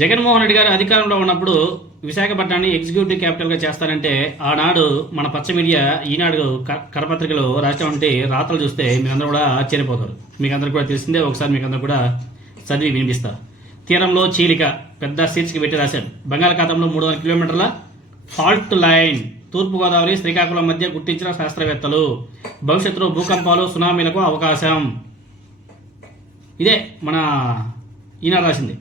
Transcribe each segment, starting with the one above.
జగన్మోహన్ రెడ్డి గారు అధికారంలో ఉన్నప్పుడు విశాఖపట్నాన్ని ఎగ్జిక్యూటివ్ క్యాపిటల్గా చేస్తారంటే ఆనాడు మన పచ్చ మీడియా ఈనాడు కరపత్రికలో రాసినటువంటి రాతలు చూస్తే మీరందరూ కూడా ఆశ్చర్యపోతారు. మీకు అందరూ కూడా తెలిసిందే, ఒకసారి మీకు అందరూ కూడా చదివి వినిపిస్తా. తీరంలో చీలిక పెద్ద శీర్షిక పెట్టి రాశాడు. బంగాళాఖాతంలో 300 కిలోమీటర్ల ఫాల్ట్ లైన్, తూర్పుగోదావరి శ్రీకాకుళం మధ్య గుర్తించిన శాస్త్రవేత్తలు. భవిష్యత్తులో భూకంపాలు సునామీలకు అవకాశం. ఇదే మన ఈనాడు రాసింది.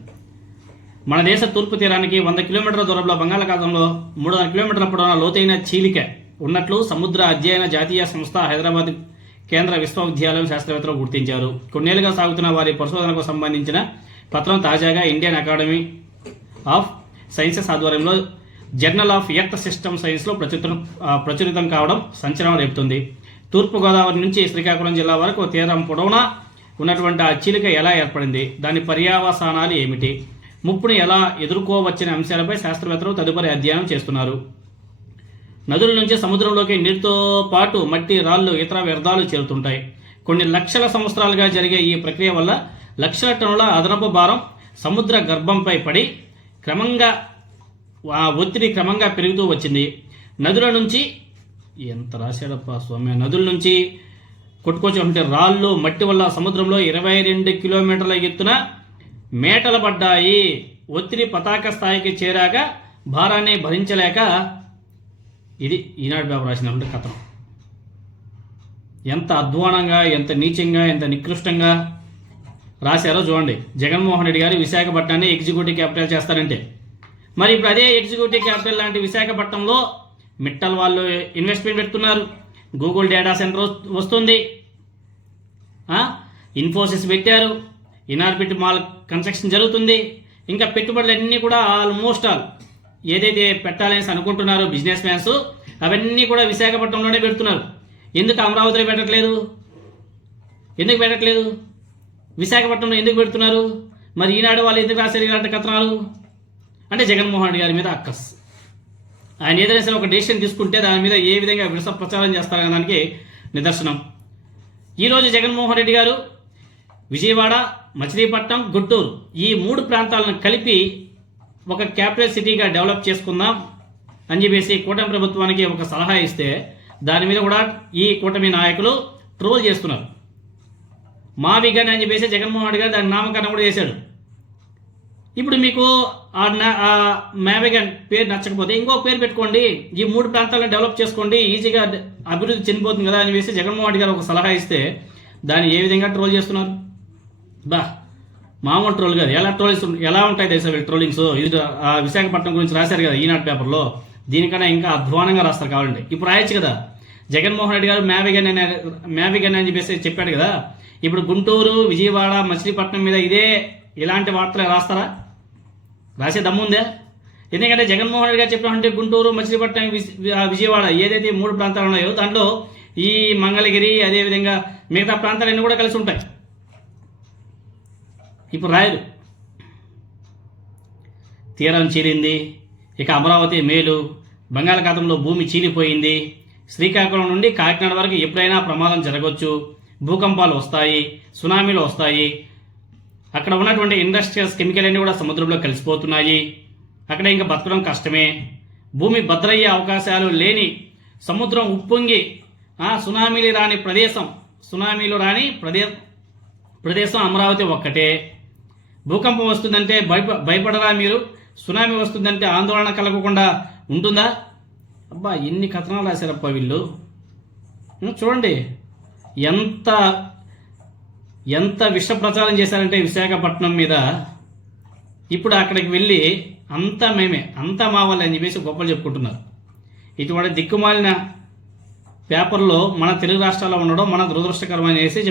మన దేశ తూర్పు తీరానికి 100 కిలోమీటర్ల దూరంలో బంగాళాఖాతంలో 300 కిలోమీటర్ల పొడవున లోతైన చీలిక ఉన్నట్లు సముద్ర అధ్యయన జాతీయ సంస్థ హైదరాబాద్ కేంద్ర విశ్వవిద్యాలయం శాస్త్రవేత్తలు గుర్తించారు. కొన్నేళ్లుగా సాగుతున్న వారి పరిశోధనకు సంబంధించిన పత్రం తాజాగా ఇండియన్ అకాడమీ ఆఫ్ సైన్సెస్ ఆధ్వర్యంలో జర్నల్ ఆఫ్ ఎర్త్ సిస్టమ్ సైన్స్లో ప్రచురితం కావడం సంచలనం రేపుతుంది. తూర్పుగోదావరి నుంచి శ్రీకాకుళం జిల్లా వరకు తీరం పొడవునా ఉన్నటువంటి ఆ చీలిక ఎలా ఏర్పడింది, దాని పర్యవసానాలు ఏమిటి, ముప్పును ఎలా ఎదుర్కోవచ్చనే అంశాలపై శాస్త్రవేత్తలు తదుపరి అధ్యయనం చేస్తున్నారు. నదుల నుంచి సముద్రంలోకి నీటితో పాటు మట్టి, రాళ్లు, ఇతర వ్యర్థాలు చేరుతుంటాయి. కొన్ని లక్షల సంవత్సరాలుగా జరిగే ఈ ప్రక్రియ వల్ల లక్షల టన్నుల అదనపు భారం సముద్ర గర్భంపై పడి ఒత్తిడి క్రమంగా పెరుగుతూ వచ్చింది. నదుల నుంచి ఎంత రాశాడప్పా స్వామి, నదుల నుంచి కొట్టుకొచ్చి రాళ్ళు, మట్టి వల్ల సముద్రంలో 22 కిలోమీటర్ల ఎత్తున మేటలు పడ్డాయి. ఒత్తిడి పతాక స్థాయికి చేరాక భారాన్ని భరించలేక, ఇది ఈనాడు పేపర్ రాసినటువంటి కథనం. ఎంత అధ్వానంగా, ఎంత నీచంగా, ఎంత నికృష్టంగా రాశారో చూడండి. జగన్మోహన్ రెడ్డి గారు విశాఖపట్నాన్ని ఎగ్జిక్యూటివ్ క్యాపిటల్ చేస్తారంటే, మరి ఇప్పుడు అదే ఎగ్జిక్యూటివ్ క్యాపిటల్ లాంటి విశాఖపట్నంలో మిట్టల్ వాళ్ళు ఇన్వెస్ట్మెంట్ పెడుతున్నారు. గూగుల్ డేటా సెంటర్ వస్తుంది, ఇన్ఫోసిస్ పెట్టారు, ఇనార్బిట్ మాల్ కన్స్ట్రక్షన్ జరుగుతుంది. ఇంకా పెట్టుబడులన్నీ కూడా ఆల్మోస్ట్ ఆల్ ఏదైతే పెట్టాలని అనుకుంటున్నారో బిజినెస్ మ్యాన్స్ అవన్నీ కూడా విశాఖపట్నంలోనే పెడుతున్నారు. ఎందుకు అమరావతిలో పెట్టట్లేదు? ఎందుకు పెట్టట్లేదు? విశాఖపట్నంలో ఎందుకు పెడుతున్నారు? మరి ఈనాడు వాళ్ళు ఎందుకు రాశారు ఇలాంటి కథనాలు? అంటే జగన్మోహన్ రెడ్డి గారి మీద అక్కస్. ఆయన ఏదైనా ఒక డెసిషన్ తీసుకుంటే దాని మీద ఏ విధంగా విష ప్రచారం చేస్తారనే దానికి నిదర్శనం. ఈరోజు జగన్మోహన్ రెడ్డి గారు విజయవాడ, మచిలీపట్నం, గుంటూరు ఈ 3 ప్రాంతాలను కలిపి ఒక క్యాపిటల్ సిటీగా డెవలప్ చేసుకుందాం అని చెప్పేసి కూటమి ప్రభుత్వానికి ఒక సలహా ఇస్తే దాని మీద కూడా ఈ కూటమి నాయకులు ట్రోల్ చేస్తున్నారు. మావిగన్ అని చెప్పేసి జగన్మోహన్ రెడ్డి గారు దాని నామకరణం కూడా చేశాడు. ఇప్పుడు మీకు ఆ మావిగన్ పేరు నచ్చకపోతే ఇంకో పేరు పెట్టుకోండి, ఈ 3 ప్రాంతాలను డెవలప్ చేసుకోండి, ఈజీగా అభివృద్ధి చెందిపోతుంది కదా అని చెప్పేసి జగన్మోహన్ రెడ్డి గారు ఒక సలహా ఇస్తే దాన్ని ఏ విధంగా ట్రోల్ చేస్తున్నారు? మామూలు ట్రోల్ కాదు. ఎలా ఉంటాయి తెలుసా వీళ్ళు ట్రోలింగ్స్? ఇది విశాఖపట్నం గురించి రాశారు కదా ఈనాడు పేపర్లో, దీనికన్నా ఇంకా అధ్వానంగా రాస్తారు కావాలంటే. ఇప్పుడు రాయొచ్చు కదా, జగన్మోహన్ రెడ్డి గారు మ్యావిగన్ అని చెప్పేసి చెప్పాడు కదా. ఇప్పుడు గుంటూరు, విజయవాడ, మచిలీపట్నం మీద ఇలాంటి వార్తలు రాస్తారా? రాసే దమ్ముందే? ఎందుకంటే జగన్మోహన్ రెడ్డి గారు చెప్పినట్టు గుంటూరు, మచిలీపట్నం, విజయవాడ ఏదైతే 3 ప్రాంతాలు ఉన్నాయో దాంట్లో ఈ మంగళగిరి అదేవిధంగా మిగతా ప్రాంతాలన్నీ కూడా కలిసి ఉంటాయి. ఇప్పుడు రాయరు. తీరం చీలింది, ఇక అమరావతి మేలు, బంగాళాఖాతంలో భూమి చీలిపోయింది, శ్రీకాకుళం నుండి కాకినాడ వరకు ఎప్పుడైనా ప్రమాదం జరగవచ్చు, భూకంపాలు వస్తాయి, సునామీలు వస్తాయి, అక్కడ ఉన్నటువంటి ఇండస్ట్రియల్స్ కెమికల్ అన్నీ కూడా సముద్రంలో కలిసిపోతున్నాయి, అక్కడ ఇంకా బతకడం కష్టమే, భూమి భద్రయ్యే అవకాశాలు లేని సముద్రం ఉప్పొంగి సునామీలు రాని ప్రదేశం అమరావతి ఒక్కటే. భూకంపం వస్తుందంటే భయపడరా మీరు? సునామీ వస్తుందంటే ఆందోళన కలగకుండా ఉంటుందా? అబ్బా, ఎన్ని కథనాలు రాశారప్ప వీళ్ళు. చూడండి ఎంత విష ప్రచారం చేశారంటే విశాఖపట్నం మీద. ఇప్పుడు అక్కడికి వెళ్ళి అంతా మేమే, అంతా మా వాళ్ళే అని చెప్పేసి గొప్పలు చెప్పుకుంటున్నారు. ఇటువంటి దిక్కుమాలిన పేపర్లో మన తెలుగు రాష్ట్రాల్లో ఉండడం మన దురదృష్టకరమని చెప్పి